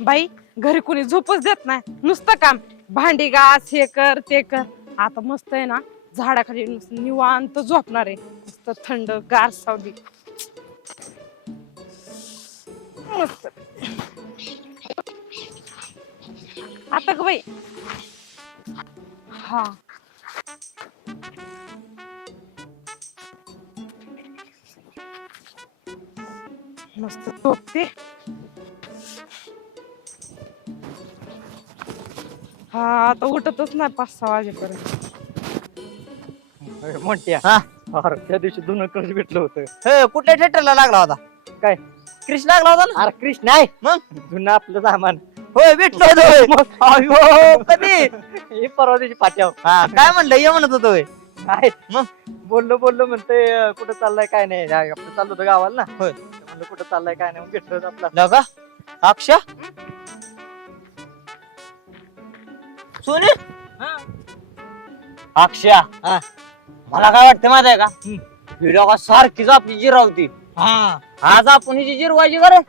बाई घरी कोणी झोपच देत नाही. नुसतं काम. भांडी गास हे कर ते कर. आता मस्त आहे ना झाडाखाली नुसतं निवांत झोपणार आहे. मस्त थंड गार सावली. मस्त. आता ग बाई. हा. मस्त झोपते. हा आता उठतच नाही पाच सहा वाजेपर्यंत. मोठ्या. हा. अरे त्या दिवशी दोन कर्ज भेटलं होतं? हे कुठल्या थिएटरला लागला होता? काय? कृष्ण लागला होता ना? अरे कृष्ण आहे. मग? जुनं आपलं सामान. होय भेटलो होतो होय. अयो कधी? हे परवा दिवशी पाट्यावर हा. काय म्हणलं? ये म्हणत होतो होय. काय? मग? बोललो बोललो म्हणते कुठं चाललंय काय नाही. हा, आपलं चाललो होतं गावाला ना. होय. म्हणलं कुठं चाललंय काय नाही होतं आपला. का अक्षा सोने? अक्षा हा. मला काय वाटतं माहिती आहे का व्हिडिओ का सारखीच आपली जिरावती हा. आज आपण हिची जिरवायची बरं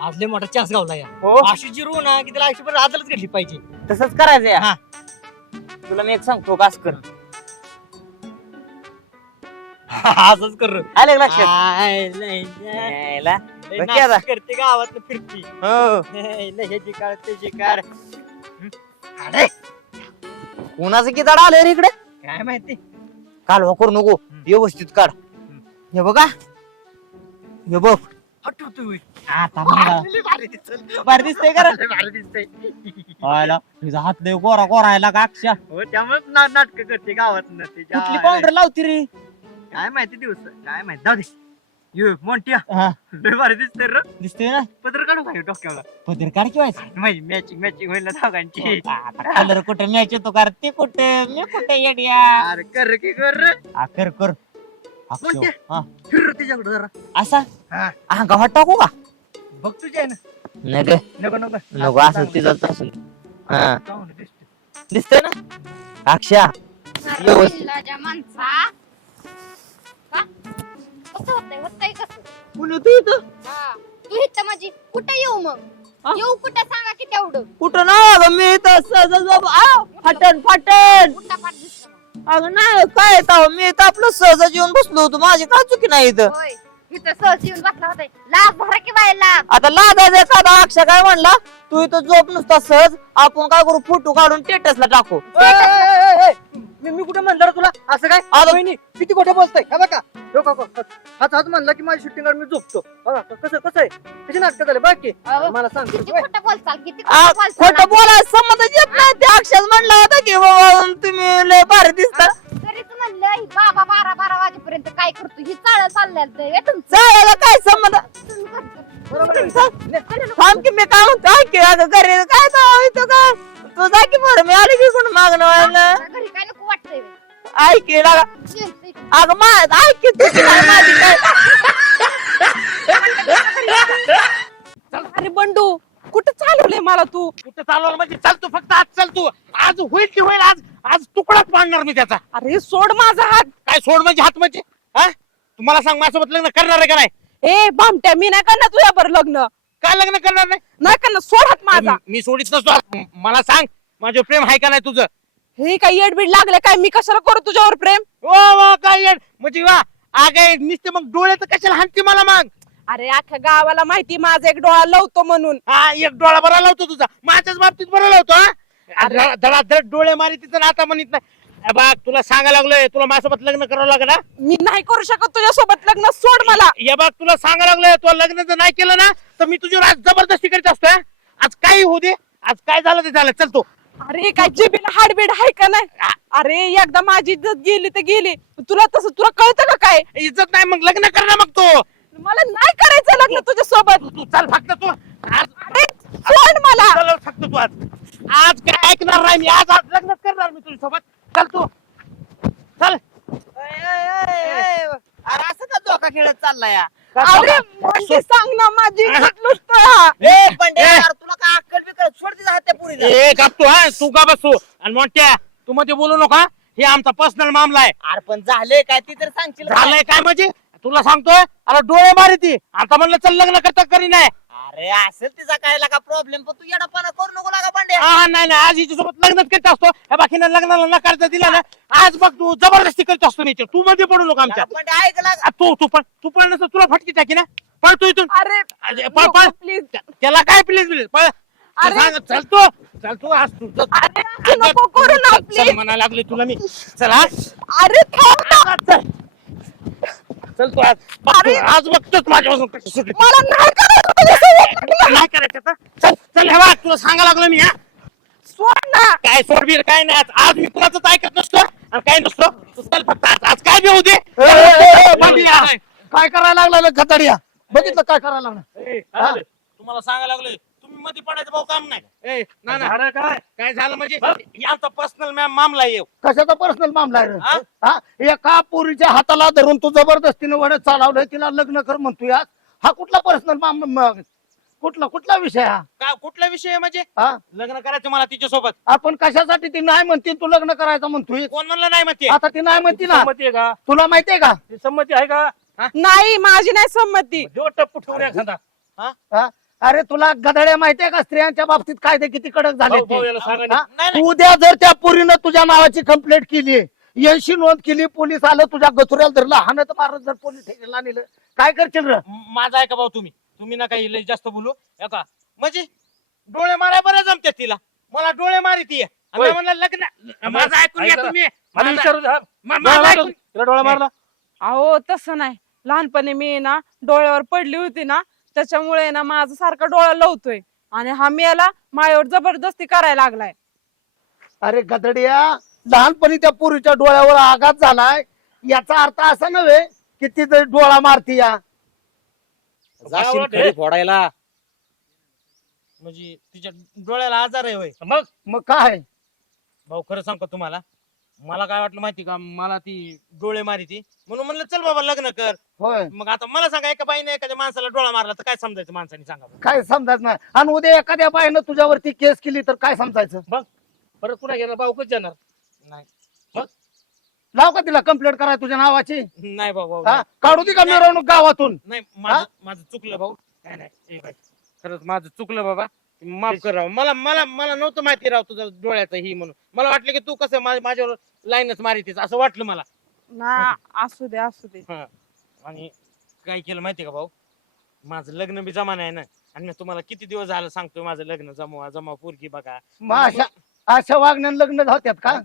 आज लय मोठा चान्स गावला या. हो? अशी जिरू ना की त्याला आयुष्यभर आदलच घडली पाहिजे. तसंच करायचंय हा. तुला मी एक सांगतो कास कर असंच कर. आले का लक्षात? यायला. बघ की आता. करते गावात फिरती. हो. ह्याची काळ त्याची काळ. अरे! कोणाचं किताड आलं रे इकडे? काय माहिती? काल हो करू नको व्यवस्थित काढ. हे बघा. हे बघ. आठवतोय आता बघा. भारी दिसतंय. भारी दिसतंय का रे? भारी दिसतंय. व्हायला तुझा हात लय गोरा गोरा आहे का अक्षा हो त्यामुळे नाटक करते गावात कुठली पावडर लावती रे? काय माहिती दिवस काय माहिती? जाऊ दे. यो मोंटिया हा. लय भारी दिसतंय रे. दिसतोय ना? पत्र काढू काय डोक्याला पदर काढ की व्हायचं माझी मॅचिंग मॅचिंग होईल ना दोघांची. कलर कुठे मॅच येतो का रे? ते कुठे? मी कुठे येड्या अरे कर की कर रे. कर कर. अक्षय. कोणत्या? हा, फिर तिच्याकडे जरा. असा? हा. हा गावात टाकू का? बघ तुझ्या आहे ना. नाही रे. नको नको. नको असं तिचं असून हा. दिसतंय. ना? अक्षा. व्यवस्थित. माणसा. कसं होतंय होतंय कसं कोण येतो इथं? हा. तू इथं माझी कुठे येऊ मग? येऊ कुठं सांगा की तेवढं कुठं अगं मी इथं सहज झोप- आ, फाटन फाटन. कुठं पाठ दिसतं मग. अगं नाही काय येतं मी इथं आपलं सहज येऊन बसलो होतो. माझी काय चुकी नाही इथं? होय इथं सहज येऊन बसला होता. लाज भरा की बाय आता लागायचं एखादा अक्षा काय म्हणला? तू इथं झोप नुसता सहज. आपण काय करू? फोटो काढून स्टेटसला टाकू. ए, ए, मी मी कुठं म्हणलं तुला? असं काय? वहिनी किती खोटं बोलतोय? बघा. का, हो का. हाच हाच म्हणला की माझी शूटिंग मी झोपतो. बघा कसं कसं आहे? कशी नाटक झाले? बाकी अहो, मला सांग किती तू. खोटं बोलचाल किती आ, खोटं बोलचाल खोटं बोलायचं संमतच येत नाही. ते अक्षाच म्हणला होता की बाबा तुम्ही लय भारी दिसता. तरीच म्हणलं ही बाबा बारा बारा वाजेपर्यंत काय करतो? ही चाळ चाललंय तुमचं. काय संबंध? तुम्ही करता. बरोबर आहे. थांब की मी काय म्हणतो? ऐक की अगं घरी काय तर इथं काय? तू जा की बरं मी आले की कोण मागणं घरी काय नको. ऐक ये. अगं मा ऐक की तू काय माझी काय? अरे बंडू कुठं चालवलंय मला तू? कुठं चालवलं म्हणजे चालतो फक्त आज चालतो आज होईल की होईल आज आज तुकडाच मांडणार मी त्याचा. अरे सोड माझा हात. काय सोड म्हणजे हात म्हणजे? हा? तुम्हाला सांग माझ्यासोबत लग्न करणार आहे का नाही? ए भामट्या मी नाही करणार तुझ्या बरं लग्न. काय लग्न करणार नाही? नाही करणार सोड हात माझा. मी- सोडित नसतो. मला सांग माझे प्रेम आहे का नाही तुझं? हे काय येडबीड लागलं काय? मी कशाला करू तुझ्यावर प्रेम? वा वा काय येड. म्हणजे वा आगे नुसते मग डोळे तर कशाला हाणते मला मग? अरे अख्ख्या गावाला माहिती माझा एक डोळा लवतो म्हणून. हा एक डोळा बरा लावतो तुझा. माझ्याच बाबतीत बरा लावतो हा? धडा- धडाधड डोळे मारी तिथं आता म्हणत नाही. बघ तुला सांगायला लागलोय तुला माझ्यासोबत लग्न करावं लागेल मी नाही करू शकत तुझ्यासोबत लग्न सोड मला. या बघ तुला सांगायला लागलोय तुला लग्न जर नाही केलं ना तर मी तुझ्यावर आज जबरदस्ती करीत असतोय हा. आज काही होऊ दे आज काय झालं ते झालं चल तू. अरे काय जिबीला हाडबीड आहे का नाही? अरे एकदा माझी इज्जत गेली तर गेली. तुला तसं तुला कळतं का काय? इज्जत नाही मग लग्न कर ना मग तू. मला नाही करायचं लग्न तुझ्या सोबत तू चल फक्त तू. आज अरे सोड मला. चल फक्त तू आज. आज काय ऐकणार नाही मी? आज आज लग्नच करणार मी तुझ्यासोबत. चल तू. चल. अरे असं का धोका खेळत चालला या अरे म्हणजे सांग ना माझी इज्जत लुटतोय ए पण ए. यार तुला काय अक्कल बिकल सोड तिचा हात त्या पुरीला. ए गप तू हा तू का बसू. आणि मोठ्या तू मध्ये बोलू नका हे आमचा पर्सनल मामला आहे. अरे पण झाले काय ती तर सांगशील का? झालंय काय म्हणजे? तुला सांगतोय अरे डोळे मारी ती. आता म्हणलं चल लग्न करता करी नाही. अरे असेल तिचा काय लागा प्रॉब्लेम पण तू येडापणा करू नको लागा पांड्या हा नाही नाही आज हिच्यासोबत लग्नच करत असतो. ह्या बाकीनं लग्नाला नकार दिला ना आज बघ तू जबरदस्ती करत असतो नाही तू मध्ये पडू नको आमच्या पांड्या ऐक लागा. आ, तू तू पण तू पण नसतं तुला फटकी टाकी ना. पळ तू इथून. अरे अरे, पळ पळ. प्लीज त्याला काय प्लीज प्लीज पळ. अरे. सांग, चल तू चल तू आज तू चल. अरे नको करू ना चल प्लीज म्हणायला लागले तुला मी चल हा अरे थांब ना. चल चल तू आज तू, आज बघतोच माझ्यापासून कशी सुटली मला नाही करायचं तुझ्यासोबत. नाही करायचं आता. चल चल हे तुला सांगा लागलो मी हा सोड ना काय सोडबीर काय नाही आज- आज मी कुणाच ऐकत नसतो आणि काय नसतो तू चल फक्त आज आज काय बी होऊ दे ए, ए, ए, बंडिया. काय करायला लागला खताडिया बघितलं काय करायला लागला ए, काय झालं? तुम्हाला सांगायला लागलोय तुम्ही मध्ये पडायचं भाऊ काम नाही. ए, ना, ना. काय? काय झालं म्हणजे? हे आमचा पर्सनल मॅम मामला येऊ कशाचा पर्सनल मामला आहे रे? हा? हा? एका पोरीच्या हाताला धरून तू जबरदस्तीने वडत चालवलंय तिला लग्न कर म्हणतोय आज. हा कुठला पर्सनल कुठला कुठला विषय हा? काय कुठला विषय आहे म्हणजे? हा? लग्न करायचं मला तिच्यासोबत. आपण कशासाठी ती नाही म्हणते तू लग्न करायचं म्हणतोय? कोण म्हणलं नाही म्हणते? आता ती नाही म्हणते ना. संमती आहे का? तुला माहितीये का? ती संमती आहे का? नाही माझी नाही संमती. देव टप्पू ठेवून एखादा. हा? अरे तुला गधड्या माहितीये का? स्त्रियांच्या बाबतीत कायदे किती कडक झाले भाऊ, भाऊ, याला सांगा ना. नाही, नाही. उद्या जर त्या पोरीनं तुझ्या नावाची कंप्लेंट केली यांशी नोंद केली पोलीस आलं तुझ्या गचुऱ्याला धरलं हाणत मारत जर पोलीस स्टेशनला नेलं. काय करशील र? म- माझा आहे का भाऊ तुम्ही. तुम्ही ना काही लय जास्त बोलू. का म्हणजे डोळे मारा बरं जमते तिला. मला डोळे मारी ती. होय. म्हणलं लग्न माझं ऐकून घ्या ऐका. तुम्ही. मला माझं- विचारू द्या. मा- डोळा माझं मारला ऐकून तिला डोळा मारला? अहो तसं नाही. लहानपणी मी ना डोळ्यावर पडली होती ना त्याच्यामुळे ना माझा सारखा डोळा लवतोय. आणि हा मेला मायावर जबरदस्ती करायला लागलाय. अरे गधड्या लहानपणी त्या पोरीच्या डोळ्यावर आघात झालाय. याचा अर्थ असा नव्हे की ती जर डोळा मारती या. खडी. फोडायला. म्हणजे तिच्या डोळ्याला आजार आहे होय. मग? मग काय? भाऊ खरं सांगतो तुम्हाला. मला काय वाटलं माहिती का? मला ती डोळे मारी ती म्हणून म्हणलं चल बाबा लग्न कर. होय. मग आता मला सांगा एका बाईने एखाद्या माणसाला डोळा मारला तर काय समजायचं माणसाने सांगा बरं. काय समजायचं नाही. आणि उद्या एखाद्या बाईनं तुझ्यावरती केस केली तर काय समजायचं? परत पुन्हा गेला भाऊकच जाणार? नाही. लाव का तिला कंप्लेंट कराय तुझ्या नावाची? नाही भाऊ भाऊ हा? नाही. काढू दे का. मिरवणूक गावातून? नाही माझं माझं चुकलं भाऊ. नाही नाही ए बाई, खरंच माझं चुकलं बाबा. माफ कर राव. मला मला मला नव्हतं माहिती राव तुझं डोळ्याचं ही म्हणून. मला वाटलं की तू कसं मा- माझ्यावर लाईनच मारितीस असं वाटलं मला. ना असू दे असू दे. हा. आणि काय केलं माहितीये का भाऊ? माझं लग्न बी जमा नाही ना. आणि मी तुम्हाला किती दिवस झालं सांगतोय माझं लग्न जमवा जमा पोरगी बघा. मग अशा अशा वागण्यानं लग्न होत्यात का?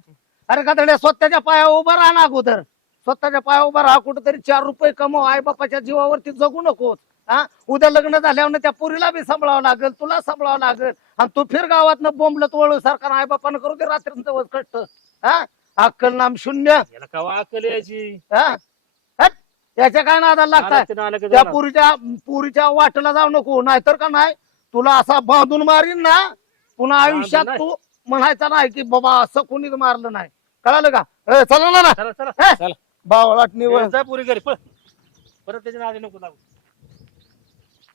अरे गधड्या स्वतःच्या पायावर उभा राहा ना अगोदर. स्वतःच्या पायावर उभा राहा कुठेतरी चार रुपये कमव आई बापाच्या जीवावरती जगू नकोस. हा? उद्या लग्न झाल्यावर त्या पुरीला बी सांभाळावं लागेल तुला सांभाळावं लागेल. आणि तू फिर गावात बोंबलत वळू सारखा आई बापानं करू दे रात्री कष्ट हा? अक्कल नाम शून्य. याला कवा अक्कल यायची? हा? हट. याच्या काय नादाला लागतात आलं की त्या. पुरीच्या पुरीच्या वाटेला जाऊ नको. नाहीतर का नाही? तुला असा बांधून मारीन ना पुन्हा आयुष्यात नाही. तू म्हणायचा नाही की बाबा असं कोणीच मारलं नाही. कळालं का? ए, चला ना चला. बावळाट जा पुरी घरी. पळ. परत त्याच्या नादी नको लागू.